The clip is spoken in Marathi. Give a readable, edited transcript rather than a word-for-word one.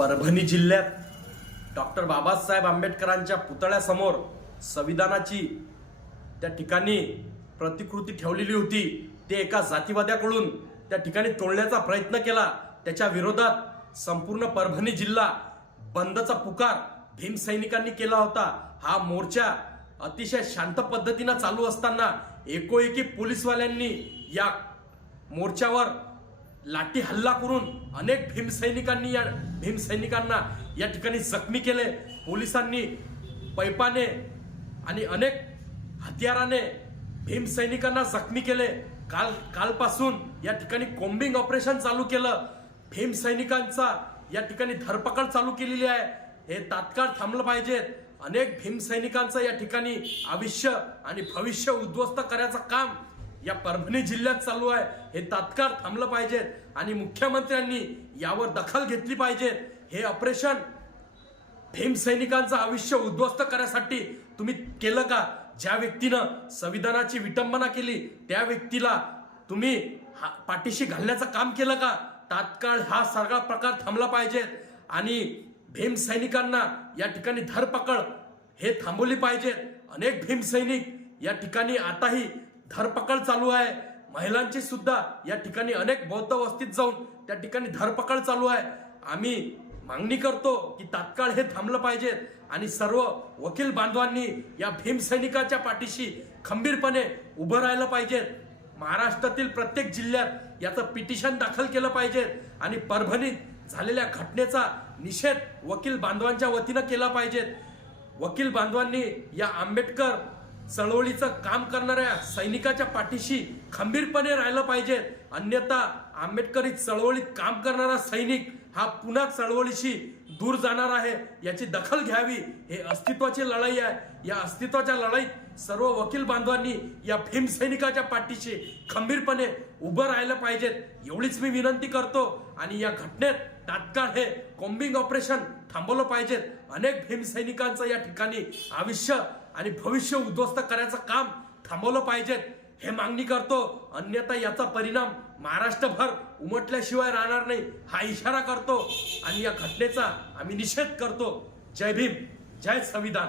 परभणी जिल्ह्यात डॉक्टर बाबासाहेब आंबेडकरांच्या पुतळ्यासमोर संविधानाची त्या ठिकाणी प्रतिकृती ठेवलेली होती। ते एका जातीवाद्याकडून त्या ठिकाणी तोडण्याचा प्रयत्न केला। त्याच्या विरोधात संपूर्ण परभणी जिल्हा बंदचा पुकार भीमसैनिकांनी केला होता। हा मोर्चा अतिशय शांत पद्धतीने चालू असताना एकोएकी पोलीसवाल्यांनी या मोर्चावर लाठी हल्ला करून अनेक भीमसैनिकांना या ठिकाणी जखमी केले। पोलिसांनी पैपाने आणि अनेक हत्याराने भीमसैनिकांना जखमी केले। कालपासून या ठिकाणी कोम्बिंग ऑपरेशन चालू केलं। भीमसैनिकांचा या ठिकाणी धरपकड चालू केलेली आहे। हे तात्काळ थांबलं पाहिजे। अनेक भीमसैनिकांचं या ठिकाणी आयुष्य आणि भविष्य उद्ध्वस्त करायचं काम या परभणी जिल्ह्यात चालू आहे। हे तात्काळ थांबलं पाहिजे आणि मुख्यमंत्र्यांनी यावर दखल घेतली पाहिजे। हे ऑपरेशन भीमसैनिकांचं आयुष्य उद्ध्वस्त करण्यासाठी तुम्ही केलं का? ज्या व्यक्तीनं संविधानाची विटंबना केली त्या व्यक्तीला तुम्ही पाठीशी घालण्याचं काम केलं का? तात्काळ हा सगळा प्रकार थांबला पाहिजे आणि भीमसैनिकांना या ठिकाणी धरपकड हे थांबवली पाहिजे। अनेक भीमसैनिक या ठिकाणी आताही धरपकड चालू आहे। महिलांची सुद्धा या ठिकाणी अनेक बौद्ध वस्तीत जाऊन त्या ठिकाणी धरपकड चालू आहे। आम्ही मागणी करतो की तात्काळ हे थांबलं पाहिजे आणि सर्व वकील बांधवांनी या भीमसैनिकाच्या पाठीशी खंबीरपणे उभं राहिलं पाहिजे। महाराष्ट्रातील प्रत्येक जिल्ह्यात याचं पिटिशन दाखल केलं पाहिजे आणि परभणीत झालेल्या घटनेचा निषेध वकील बांधवांच्या वतीनं केला पाहिजे। वकील बांधवांनी या आंबेडकर चळवळीचं काम करणाऱ्या सैनिकाच्या पाठीशी खंबीरपणे राहिलं पाहिजे। अन्यथा आंबेडकरी चळवळीत काम करणारा सैनिक हा पुन्हा चळवळीशी दूर जाणार आहे। याची दखल घ्यावी। हे अस्तित्वाची लढाई आहे। या अस्तित्वाच्या लढाईत सर्व वकील बांधवांनी या भीमसैनिकाच्या पाठीशी खंबीरपणे उभं राहिलं पाहिजे एवढीच मी विनंती करतो आणि या घटनेत तात्काळ हे कोम्बिंग ऑपरेशन थांबवलं पाहिजे। अनेक भीमसैनिकांचं या ठिकाणी आयुष्य आणि भविष्य उद्ध्वस्त करायचं काम थांबवलं पाहिजे हे मागणी करतो। अन्यथा याचा परिणाम महाराष्ट्रभर उमटल्याशिवाय राहणार नाही हा इशारा करतो आणि या घटनेचा आम्ही निषेध करतो। जय भीम, जय संविधान।